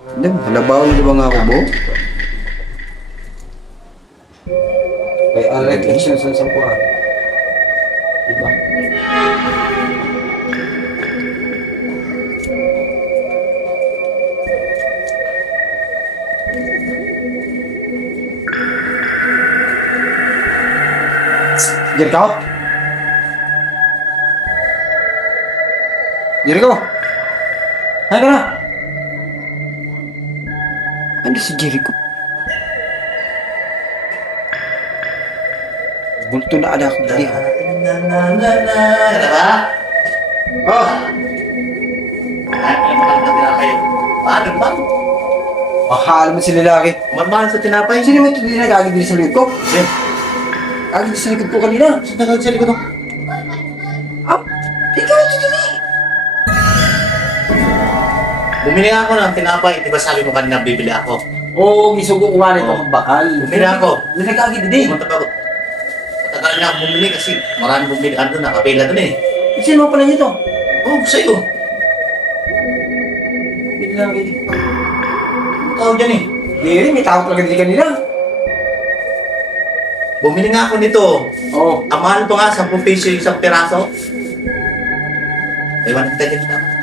Hindi, halabaw na ba nga ako, Bo? Kaya ang reflection sa sampuan. Diba? Jericho? Jericho? Hay ka na! Ano si Jericho? Bulto na ala ako dali. Ano ba? Oh! Alam mo lang na tinapay. Paano ba? Mahal mo si lalaki. Marmahan sa tinapay. Sino mo ito din nag-agad din sa likod ko? Eh, Agad din sa likod ko kanina. saan nagawin sa likod mo? Ah! Ikaw ito din eh! Bumili ako ng tinapay. Di ba sabi mo kanina bibili ako? Oo, gisugo ko nga nito Oo. ang bakal. Bumili ako. May nag-agad din. Pumunta pa ako. Matagal na ako bumili kasi marami bumili. Ano doon, nakapila doon eh. Sino mo pala nito? Oo, sa'yo. Hindi lang eh. Tawag dyan eh. Hindi, may tao talaga din kanina. Bumili nga ako nito. Oo. Ang mahal pa nga, 10 piso yung isang piraso. May 1 dyan na.